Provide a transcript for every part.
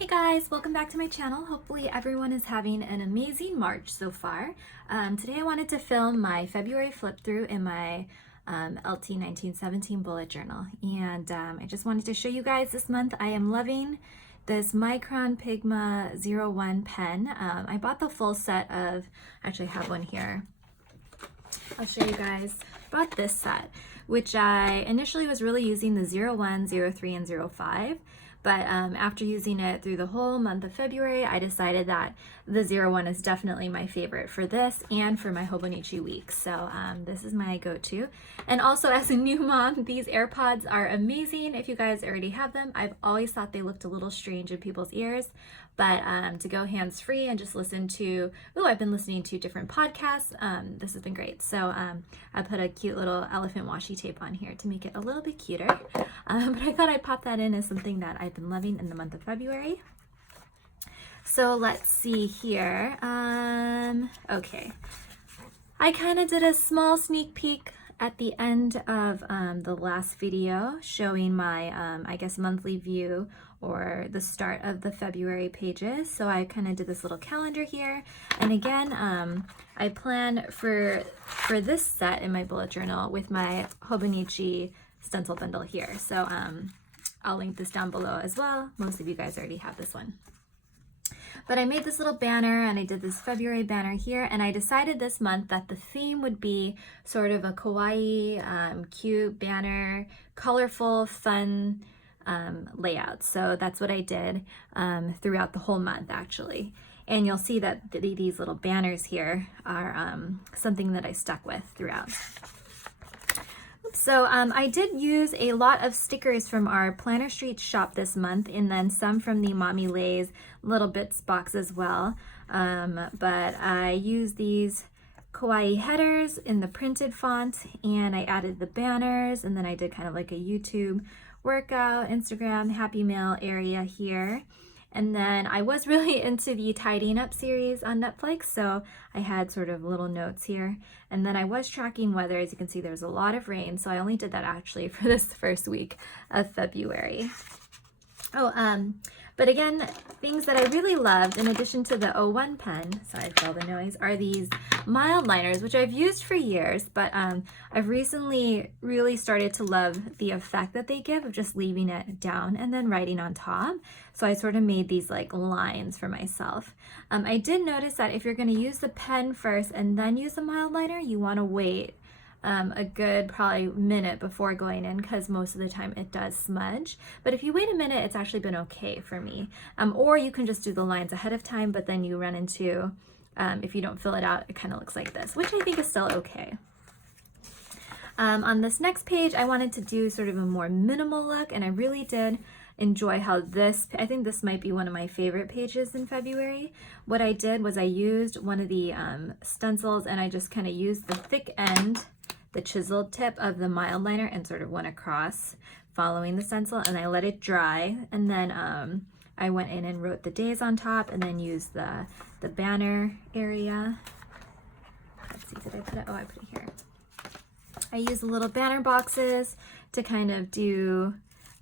Hey guys, welcome back to my channel. Hopefully everyone is having an amazing March so far. Today I wanted to film my February flip through in my LT 1917 bullet journal, and I just wanted to show you guys this month I am loving this Micron Pigma 01 pen. I bought the full set of, actually I have one here. I'll show you guys. Bought this set, which I initially was really using the 01, 03, and 05. But after using it through the whole month of February, I decided that the 01 is definitely my favorite for this and for my Hobonichi week. So this is my go-to. And also as a new mom, these AirPods are amazing. If you guys already have them, I've always thought they looked a little strange in people's ears. But to go hands-free and just listen to, I've been listening to different podcasts. This has been great. So I put a cute little elephant washi tape on here to make it a little bit cuter. But I thought I'd pop that in as something that I've been loving in the month of February. So let's see here. Okay. I kind of did a small sneak peek at the end of the last video showing my, I guess, monthly view or the start of the February pages. So I kind of did this little calendar here. And again, I plan for this set in my bullet journal with my Hobonichi stencil bundle here. So I'll link this down below as well. Most of you guys already have this one. But I made this little banner and I did this February banner here, and I decided this month that the theme would be sort of a kawaii, cute banner, colorful, fun layout. So that's what I did throughout the whole month actually. And you'll see that these little banners here are something that I stuck with throughout. So I did use a lot of stickers from our Planner Street shop this month, and then some from the Mommy Lay's Little Bits box as well. But I used these kawaii headers in the printed font, and I added the banners, and then I did kind of like a YouTube workout, Instagram, Happy Mail area here. And then I was really into the Tidying Up series on Netflix, so I had sort of little notes here. And then I was tracking weather. As you can see, there's a lot of rain, so I only did that actually for this first week of February. But again, things that I really loved, in addition to the 01 pen, sorry for all the noise, are these mild liners, which I've used for years, but I've recently really started to love the effect that they give of just leaving it down and then writing on top. So I sort of made these like lines for myself. I did notice that if you're going to use the pen first and then use the mild liner, you want to wait a good probably minute before going in, because most of the time it does smudge. But if you wait a minute, it's actually been okay for me. Or you can just do the lines ahead of time, but then you run into, if you don't fill it out, it kind of looks like this, which I think is still okay. On this next page, I wanted to do sort of a more minimal look, and I really did enjoy how I think this might be one of my favorite pages in February. What I did was I used one of the stencils, and I just kind of used the thick end, the chiseled tip of the mild liner, and sort of went across following the stencil, and I let it dry, and then I went in and wrote the days on top, and then used the banner area. Let's see, did I put it? Oh, I put it here. I used the little banner boxes to kind of do,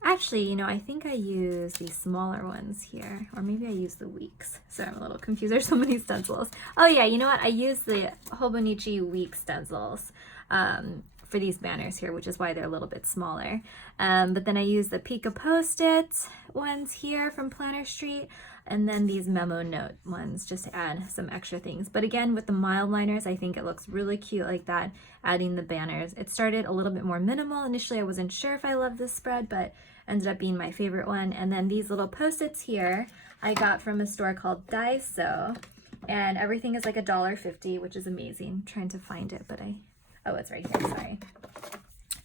actually, you know, I think I use these smaller ones here, or maybe I use the weeks. So I'm a little confused. There's so many stencils. Oh yeah, you know what? I use the Hobonichi week stencils for these banners here, which is why they're a little bit smaller. But then I use the Pika Post-it ones here from Planner Street, and then these memo note ones just to add some extra things. But again, with the mild liners, I think it looks really cute like that, adding the banners. It started a little bit more minimal. Initially, I wasn't sure if I loved this spread, but ended up being my favorite one. And then these little Post-its here, I got from a store called Daiso, and everything is like $1.50, which is amazing. I'm trying to find it, but oh, it's right here, sorry.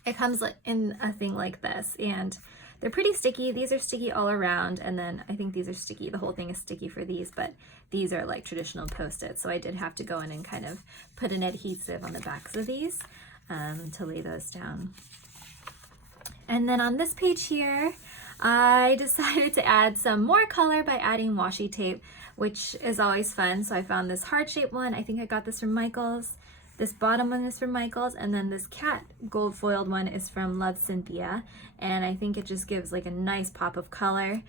It comes in a thing like this, and they're pretty sticky. These are sticky all around, and then I think these are sticky. The whole thing is sticky for these, but these are like traditional Post-its, so I did have to go in and kind of put an adhesive on the backs of these to lay those down. And then on this page here, I decided to add some more color by adding washi tape, which is always fun. So I found this heart-shaped one. I think I got this from Michaels. This bottom one is from Michaels, and then this cat gold foiled one is from Love Cynthia, and I think it just gives like a nice pop of color.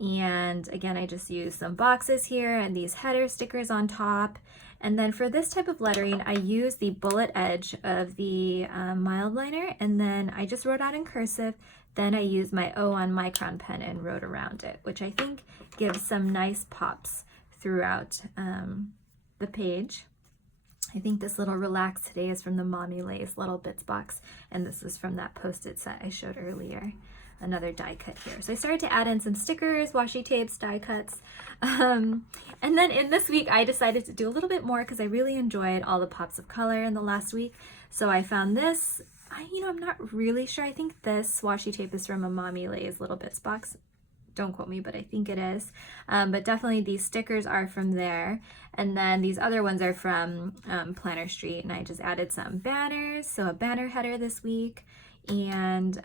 And again, I just used some boxes here and these header stickers on top. And then for this type of lettering, I use the bullet edge of the Mildliner, and then I just wrote out in cursive. Then I used my O1 Micron pen and wrote around it, which I think gives some nice pops throughout the page. I think this little Relax Today is from the Mommy Lays Little Bits box, and this is from that Post-it set I showed earlier. Another die cut here. So I started to add in some stickers, washi tapes, die cuts. And then in this week, I decided to do a little bit more because I really enjoyed all the pops of color in the last week. So I found this, I'm not really sure. I think this washi tape is from a Mommy Lays Little Bits box. Don't quote me, but I think it is. But definitely these stickers are from there. And then these other ones are from Planner Street, and I just added some banners. So a banner header this week, and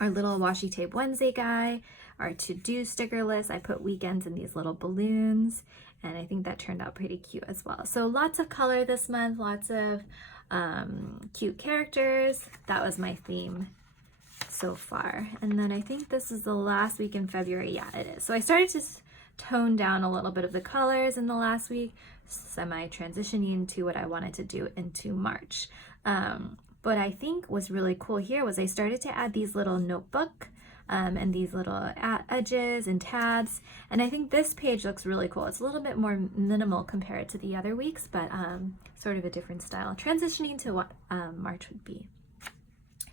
our little washi tape Wednesday guy, our to-do sticker list. I put weekends in these little balloons, and I think that turned out pretty cute as well. So lots of color this month, lots of cute characters. That was my theme so far. And then I think this is the last week in February. Yeah, it is. So I started to tone down a little bit of the colors in the last week, semi-transitioning to what I wanted to do into March. What I think was really cool here was I started to add these little notebook and these little edges and tabs. And I think this page looks really cool. It's a little bit more minimal compared to the other weeks, but sort of a different style, transitioning to what March would be.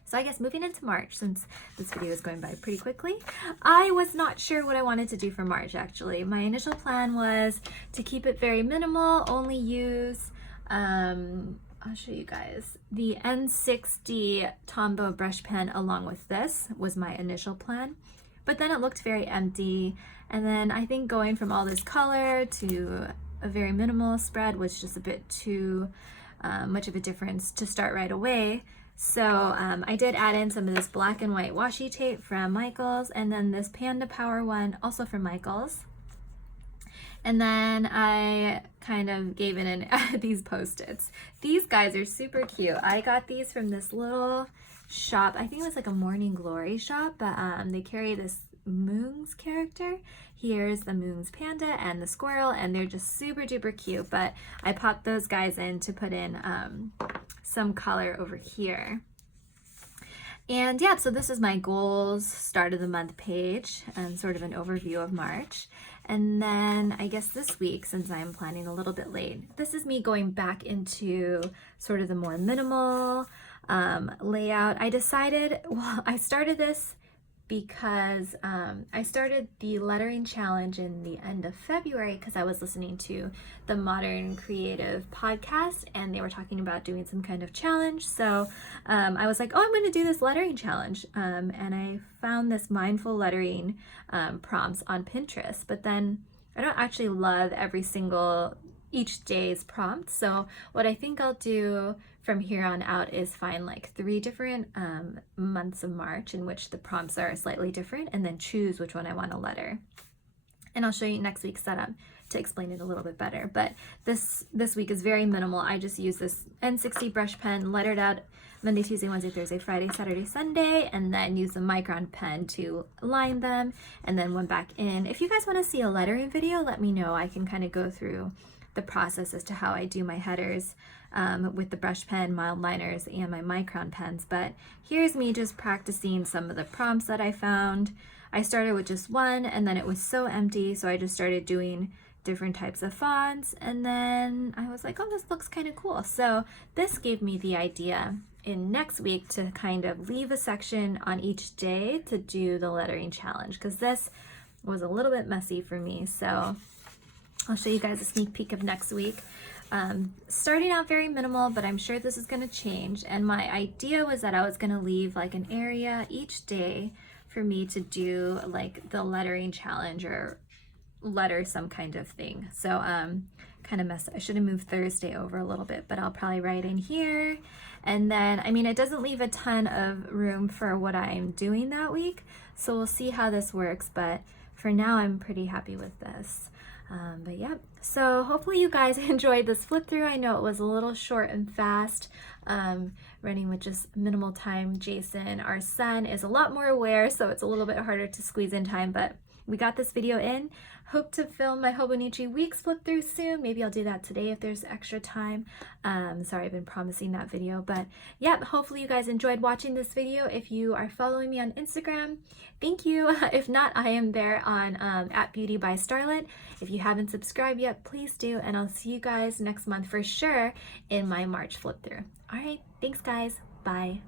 So I guess moving into March, since this video is going by pretty quickly, I was not sure what I wanted to do for March, actually. My initial plan was to keep it very minimal, only use, I'll show you guys, the N60 Tombow brush pen along with this was my initial plan. But then it looked very empty, and then I think going from all this color to a very minimal spread was just a bit too much of a difference to start right away. So I did add in some of this black and white washi tape from Michaels, and then this Panda Power one also from Michaels. And then I kind of gave it in these Post-its. These guys are super cute. I got these from this little shop. I think it was like a Morning Glory shop, but they carry this Moons character. Here's the Moons panda and the squirrel, and they're just super duper cute. But I popped those guys in to put in some color over here. And yeah, so this is my goals, start of the month page, and sort of an overview of March. And then I guess this week, since I'm planning a little bit late, this is me going back into sort of the more minimal layout. I decided, well, I started this because I started the lettering challenge in the end of February because I was listening to the Modern Creative podcast, and they were talking about doing some kind of challenge. So I was like, oh, I'm going to do this lettering challenge. And I found this mindful lettering prompts on Pinterest, but then I don't actually love each day's prompt. So what I think I'll do from here on out is find like 3 different months of March in which the prompts are slightly different, and then choose which one I want to letter. And I'll show you next week's setup to explain it a little bit better. But this week is very minimal. I just use this N60 brush pen, lettered out Monday, Tuesday, Wednesday, Thursday, Friday, Saturday, Sunday, and then use a Micron pen to line them, and then went back in. If you guys want to see a lettering video, let me know. I can kind of go through the process as to how I do my headers with the brush pen, mild liners, and my Micron pens. But here's me just practicing some of the prompts that I found. I started with just one, and then it was so empty, so I just started doing different types of fonts, and then I was like, oh, this looks kind of cool. So this gave me the idea in next week to kind of leave a section on each day to do the lettering challenge, because this was a little bit messy for me. So I'll show you guys a sneak peek of next week. Starting out very minimal, but I'm sure this is going to change. And my idea was that I was going to leave like an area each day for me to do like the lettering challenge or letter some kind of thing. So kind of messed. I should have moved Thursday over a little bit, but I'll probably write in here. And then, I mean, it doesn't leave a ton of room for what I'm doing that week. So we'll see how this works. But for now, I'm pretty happy with this. But yeah, so hopefully you guys enjoyed this flip through. I know it was a little short and fast, running with just minimal time. Jason, our son, is a lot more aware, so it's a little bit harder to squeeze in time, but we got this video in. Hope to film my Hobonichi Weeks flip through soon. Maybe I'll do that today if there's extra time. Sorry, I've been promising that video, but yeah, hopefully you guys enjoyed watching this video. If you are following me on Instagram, thank you. If not, I am there on at Beauty by Starlet. If you haven't subscribed yet, please do, and I'll see you guys next month for sure in my March flip through. All right, thanks guys. Bye.